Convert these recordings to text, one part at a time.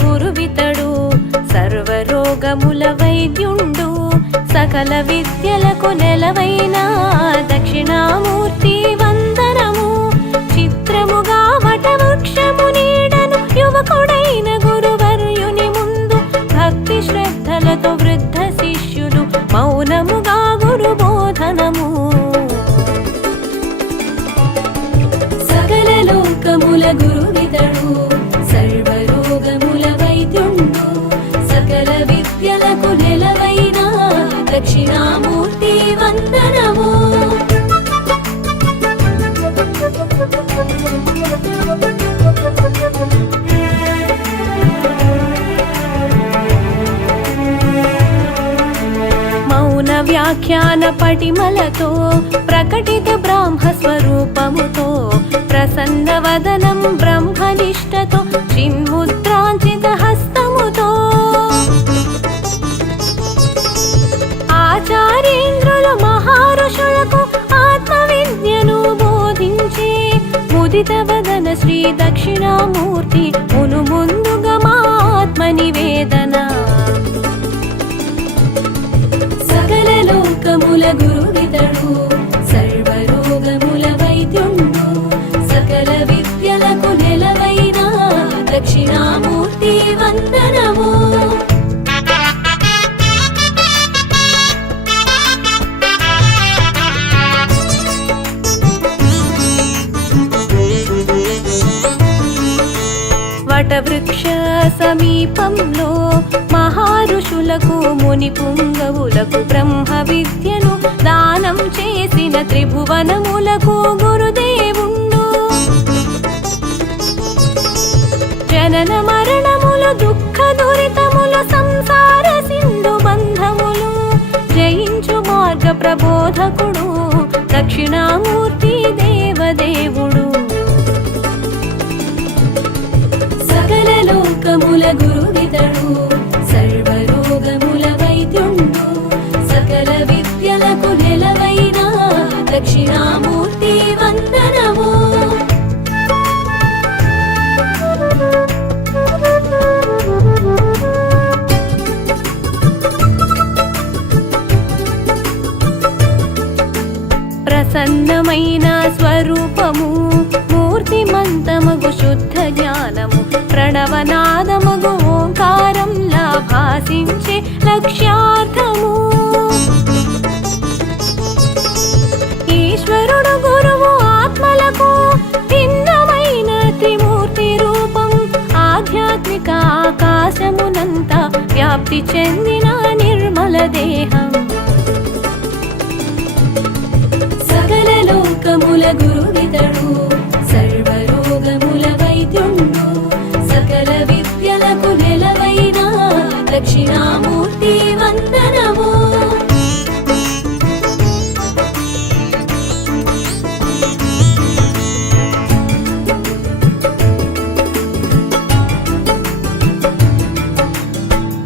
గురువితడు సర్వరోగముల వైద్యుండు సకల విద్యలకు నెలవైన దక్షిణామూర్తి వందనము చిత్రముగా వటవృక్షము నీడను యువకుడైన గురువర్యుని ముందు భక్తి శ్రద్ధలతో వృద్ధ శిష్యులు మౌనముగా గురు బోధనము సకల లోకముల గురువితడు సర్వరోగముల వైద్యుండు సకల విద్యలకు నెలవైన దక్షిణామూర్తి వందనము మౌన వ్యాఖ్యాన పటిమలతో ప్రకటిత బ్రాహ్మ స్వరూపముతో ప్రసన్న వదనం బ్రహ్మనిష్టతో చిన్ముద్రాంచిత హస్తముతో ఆచార్యేంద్రులు మహారుషులకు ఆత్మ విద్యను బోధించే ముదిత వదన శ్రీ దక్షిణామూర్తి మును ముందుగా మా ఆత్మ నివేదన సకల లోకముల గురువితడు సర్వరోగముల వైద్యుండు సకల విద్యలకు నెలవైన దక్షిణామూర్తి వందనము వటవృక్ష సమీపంలో మహారుషులకు ముని పుంగవులకు బ్రహ్మ విద్యను దానం చేసిన త్రిభువనములకు గురుదేవుండు జనన మరణములు దుఃఖ దురితములు సంసార సింధు బంధములు జయించు మార్గ ప్రబోధకుడు దక్షిణామూర్తి దేవదేవుడు సకల లోకముల గురువితడు సర్వరోగముల వైద్యుండు సకల విద్యలకు నెలవైన దక్షిణామూర్తి వందనము ప్రసన్నమైన స్వరూపము మూర్తిమంతమగు శుద్ధ జ్ఞానము ప్రణవనాదమగు ఓంకారంలా భాసించే లక్ష్యార్థము ఈశ్వరుడు గురువు ఆత్మలకు భిన్నమైన త్రిమూర్తి రూపం ఆధ్యాత్మిక ఆకాశమునంతా వ్యాప్తి చెందిన నిర్మల దేహం సకల లోకముల గురువితడు సర్వరోగముల వైద్యుండు సకల విద్యలకు నెలవైన దక్షిణామూర్తి వందనము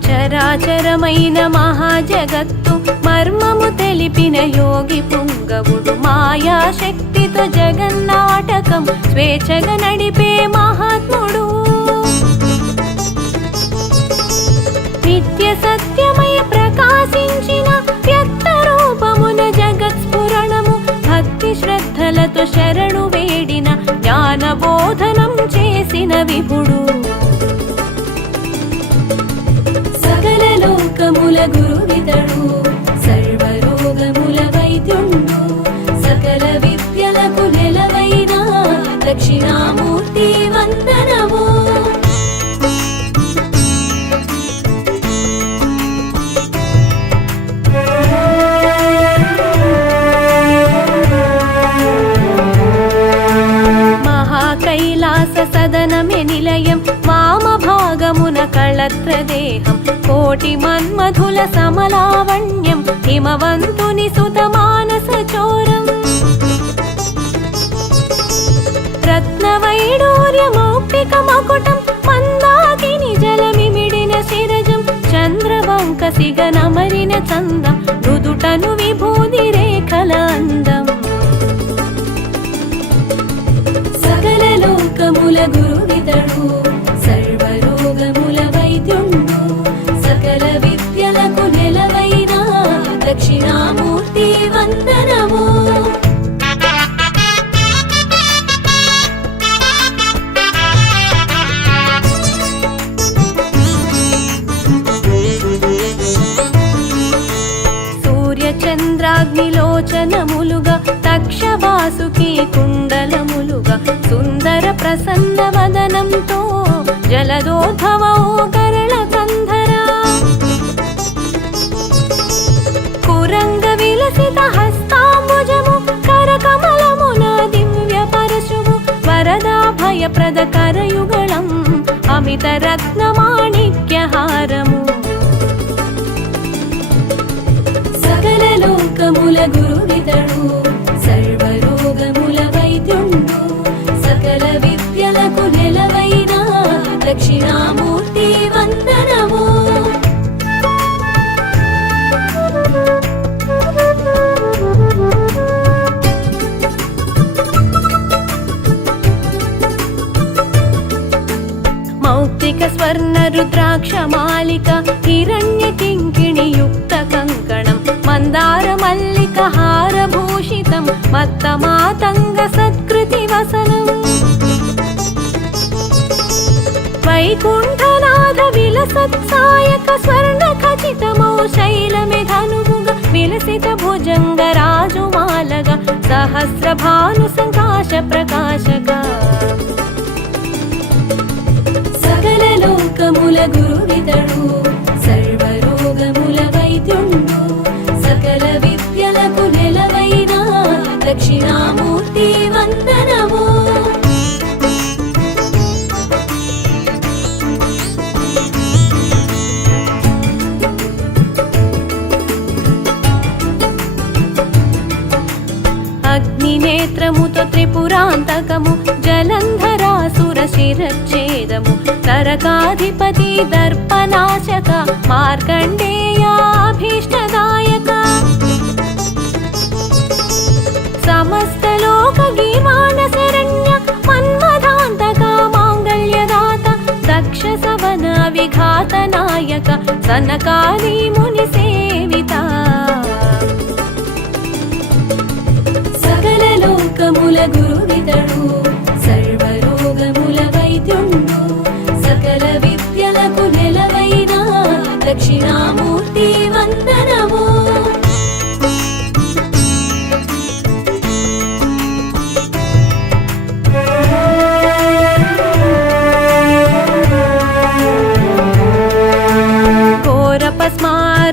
చరాచరమైన మహాజగత్తు మర్మము తెలిపిన యోగి పుంగవుడు మాయాశక్తితో జగన్నాటకం స్వేచ్ఛగా నడిపే మహాత్ముడు నిత్య సత్యమయ ప్రకాశించిన వ్యక్త రూపమున జగత్స్ఫురణము భక్తి శ్రద్ధలతో శరణు వేడిన జ్ఞాన బోధనం చేసిన విభుడు సకల లోకముల గురువితడు సర్వరోగముల వైద్యుండు సకల విద్యలకు నెలవైన దక్షిణామూర్తి వందనము మహాకైలాస సదనమే నిలయం వామ భాగమున కళత్రదేహం కోటి మన్మధుల సమలావణ్యం హిమవంతుని సుత మానస చోరం రత్నవైడూర్య మౌక్తిక మకుటం మందాకిని జలమిమిడిన శిరజం చంద్రవంక సిగనమరిన చందం రుదుటను విభూది రేఖల అందం సకల లోకముల గురువితడు సర్వరోగముల కాంచనములుగా తక్షవాసుకి కుండలములుగా సుందర ప్రసన్న వదనంతో జలదోద్భవో గరళ కంధర కురంగ విలసిత హస్తాంబుజము కరకమలమున దివ్య పరశువు వరదాభయప్రద కరయుగళం అమిత రత్నమాణిక్యహారము సకల లోకముల గురువితడు సర్వరోగముల వైద్యుండు సకల విద్యలకు నెలవైన దక్షిణామూర్తి వందనము మౌక్తిక స్వర్ణ రుద్రాక్ష మాలిక హిరణ్య కింకిణి యుక్త కంకణం మందార మల్లిక హారభూషితం మత్త మాతంగ సత్కృతి వసనం వైకుంఠనాథ విలసత్సాయక స్వర్ణ ఖచితమౌ శైలమే ధనువుగ విలసిత భుజంగ రాజుమాలగ సహస్ర భాను సంకాశ ప్రకాశక సకల లోకముల గురువితడు సర్వరోగముల వైద్యుండు సకల విద్యలకు నెలవైన దక్షిణామూర్తి వందనము అగ్నినేత్రముతో త్రిపురాంతకము జలంధరాసుర శిరచ్ఛేదము తరకాధిపతి దర్పనాశక మార్కండేయాభీష్టదాయక సమస్త లోక గీమాన శరణ్య మన్మథాంతక మాంగళ్యదాత దక్ష సవన విఘాత నాయక సనకాది ముని సేవిత సకల లోకముల గురువితడు సర్వరోగముల వైద్యుండు సకల విద్యలకు నెలవైన దక్షిణామూర్తి వందనము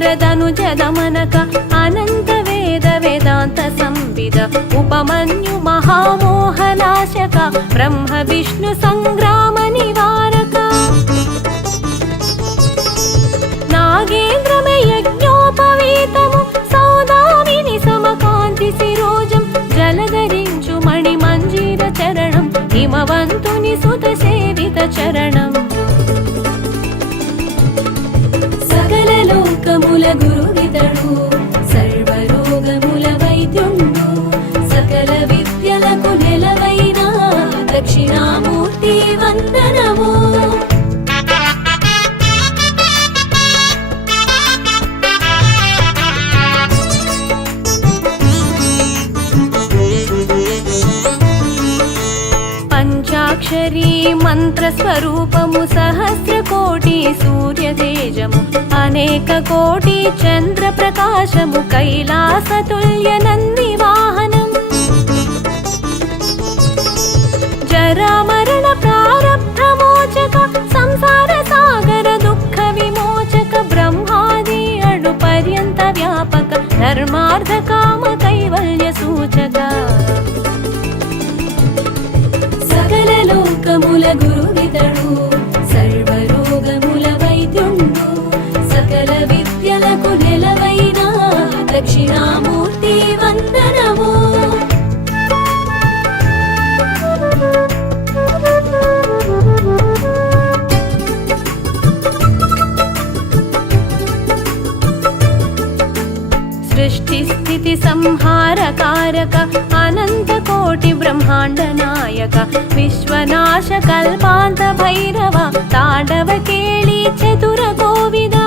ఘోరపస్మారదనుజదమనక అనంత వేద వేదాంత సంవిద ఉపమన్యు మహామోహనాశక బ్రహ్మ విష్ణు సంగ్రామ నివారక నాగేంద్రమే యజ్ఞోపవీతము సౌదామిని సమకాంతి శిరోజం జలధరించు మణి మంజీర చరణం హిమవంతుని సుత సేవిత చరణం సకల లోకముల గురువితడు సర్వరోగముల వైద్యుండు సకల విద్యలకు నెలవైన దక్షిణామూర్తి వందనము పంచాక్షరీ మంత్ర స్వరూపము సహస్ర కోటి సూర్య తేజము అనేక కోటి చంద్ర ప్రకాశము కైలాసతుల్య నంది వాహనం జరామరణ ప్రారబ్ధ మోచక సంసార సాగర దుఃఖ విమోచక బ్రహ్మాది అడు పర్యంత వ్యాపక ధర్మార్థ కామ కైవల్య సూచక సకల లోకముల గురువితడు సర్వరోగముల వైద్యుండు సకల విద్యలకు నెలవైన దక్షిణామూర్తి వందనము సృష్టి స్థితి సంహారకారక అనంత కోటి బ్రహ్మాండ నాయక విశ్వనాశ కల్పాంత భైరవ తాండవ కేళి చతుర గోవిద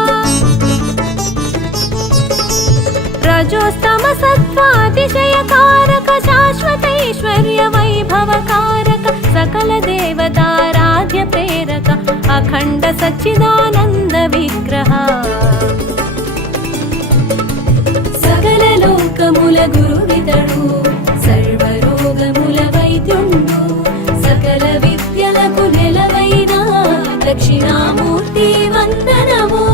రజోస్తమ సత్వాతిశయకారక శాశ్వతైశ్వర్య వైభవకారక సకల దేవతారాధ్య ప్రేరక అఖండ సచ్చిదానంద విగ్రహ సకల లోక లోకముల గురువితడు సర్వరోగముల వైద్యుండు సకల విద్యలకు నెలవైన దక్షిణామూర్తి వందనము.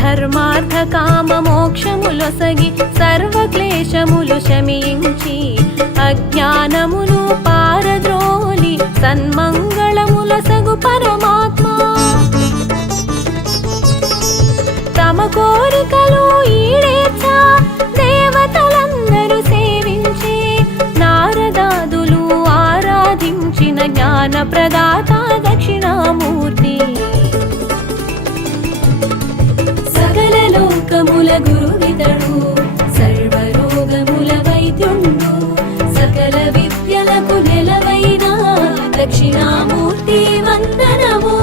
ధర్మార్థ కామ మోక్షములొసగి సర్వ క్లేశములు శమించి అజ్ఞానమును పారద్రోలి సన్మంగళములసగు పరమాత్మ తమ కోరికలు ఈడేర్చ దేవతలందరూ సేవించి నారదాదులు ఆరాధించిన జ్ఞాన ప్రదాత దక్షిణామూర్తి. సకల లోకముల గురువితడు సర్వరోగముల వైద్యుండు సకల విద్యలకు నెలవైన దక్షిణామూర్తి వందనము.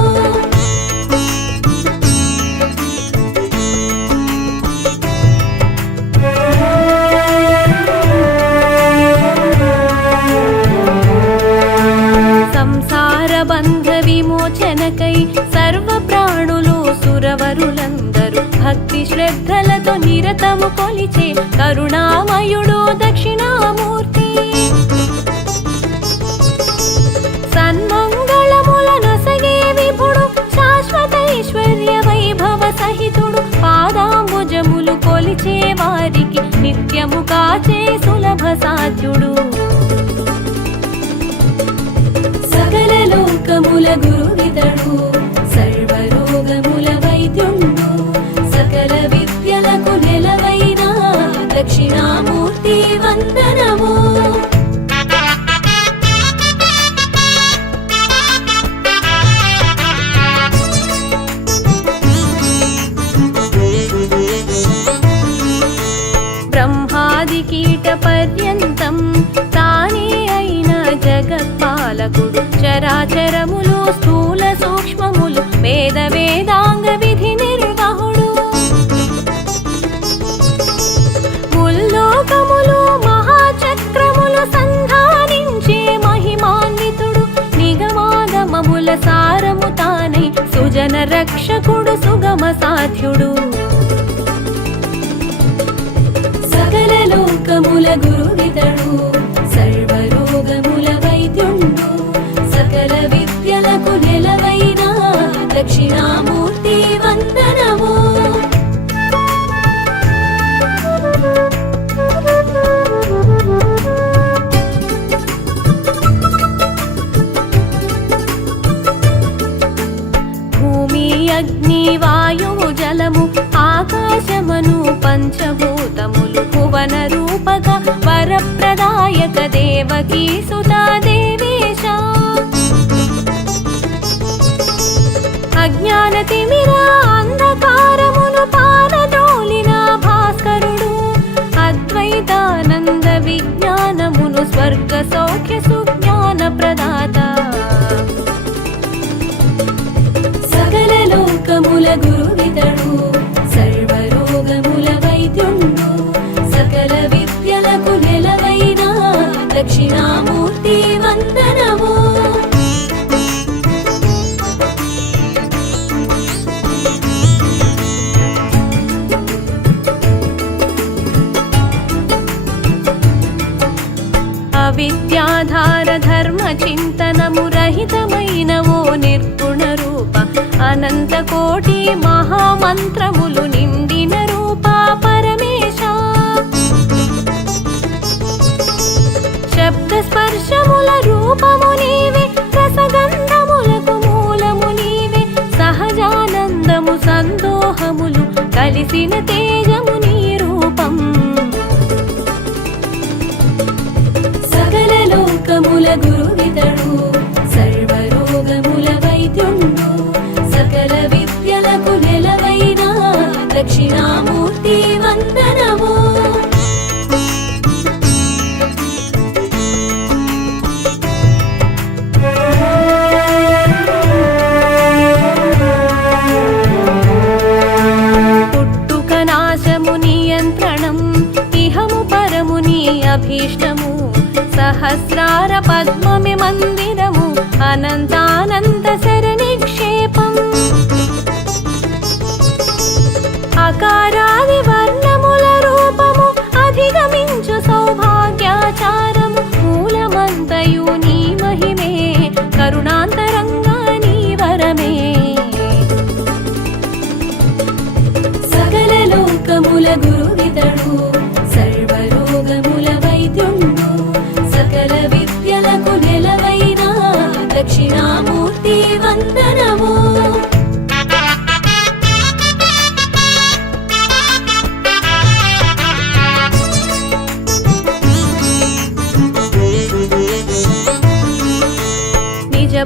సంసార బంధ విమోచనకై సర్వ ప్రాణులు సురవరులందరూ భక్తి శ్రద్ధలతో నిరతము కొలిచే కరుణామయుడు దక్షిణామూర్తి. సన్మంగళములనొసగే విభుడు శాశ్వతైశ్వర్య వైభవ సహితుడు పాదాంబుజములు కొలిచే వారికి నిత్యము కాచే సులభ సాధ్యుడు. సకల లోకముల గురువితడు సర్వరోగముల వైద్యుండు సకల విద్యలకు నెలవైన దక్షిణామూర్తి వందనము. బ్రహ్మాది కీట పర్యంతం తానే అయిన జగత్పాలకుడు చరాచరములు స్థూల సూక్ష్మములు వేద వేదాంగ విధి నిర్వహుడు. ముల్లోకములు మహాచక్రములు సంధానించే మహిమాన్వితుడు నిగమాగమముల సారము తానై సుజన రక్షకుడు సుగమ సాధ్యుడు. సకల లోకముల గురువితడు సర్వరోగముల వైద్యుండు సకల విద్యలకు నెలవైన దక్షిణామూర్తి వందనము. భూమి అగ్ని వాయువు జలము ఆకాశమను పంచభూతములు భువన రూపక వరప్రదాయక దేవకీ సుతా దేవేశ. అజ్ఞాన తిమిర అంధకారమును పారద్రోలిన భాస్కరుడు అద్వైతానంద విజ్ఞానమును స్వర్గ సౌఖ్య సుజ్ఞాన ప్రదాత. సకల లోకముల గురువితడు సర్వరోగముల వైద్యుండు సకల విద్యలకు నెలవైన దక్షిణామూర్తి వందనము. అవిద్యాధార ధర్మ చింతనము రహితమైన ఓ నిర్గుణ రూప అనంత కోటి మహామంత్రములు నిండిన రూప పరమేశ. శబ్ద స్పర్శముల రూపము నీవే రసగంధములకు మూలము నీవే సహజానందము సందోహములు కలిసిన తేజము నీ రూపం. సకల లోకముల గురువితడు సర్వరోగముల వైద్యుండు సకల విద్యలకు నెలవైన దక్షిణామూర్తి వందనము. పుట్టుక నాశము నియంత్రణం ఇహము పరము నీ అభీష్టము సహస్రార పద్మమి మందిరము అనంతానంత శరణిక్షేపం అకారాది వర్ణముల రూపము అధిగమించు సౌభాగ్యాచారము మూలమంతయు నీ మహిమే కరుణాంతరంగా నీ వరమే సకల లోకముల గురువితడు సర్వరోగముల వైద్యుండు సకల విద్యలకు నెలవైన దక్షిణామూర్తి వందనము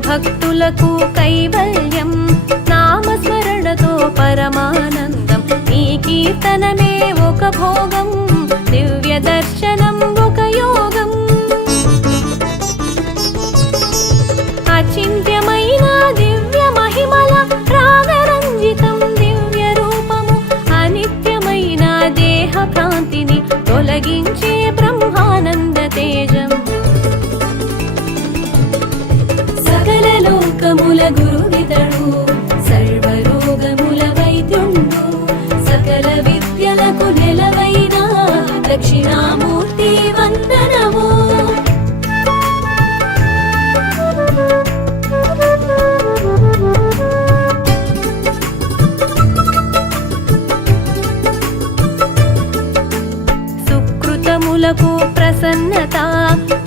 భక్తులకు కైవల్యం నామస్మరణతో పరమానందం నీ కీర్తనమే ఒక భోగం దివ్య దర్శనం ఒక యోగం అచింత్యమైన దివ్య మహిమల రాగరంజితం దివ్య రూపము అనిత్యమైన దేహ భ్రాంతిని తొలగించే బ్రహ్మానంద తేజం లోకముల గురువితడు సర్వరోగముల వైద్యుండు సకల విద్యలకు నెలవైన దక్షిణామూర్తి వందనము సుకృతములకు ప్రసన్నత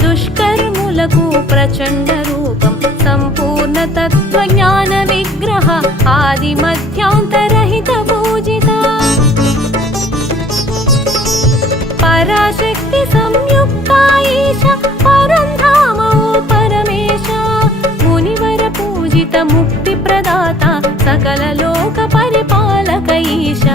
దుష్కర్ములకు ప్రచండ రూపం సంపూర్ణ తత్వజ్ఞాన విగ్రహ ఆది మధ్యాంతరహిత పూజిత పరాశక్తి సంయుక్త ఈశ పరంధామో పరమేశ మునివర పూజిత ముక్తి ప్రదాత సకల లోక పరిపాలక ఈశ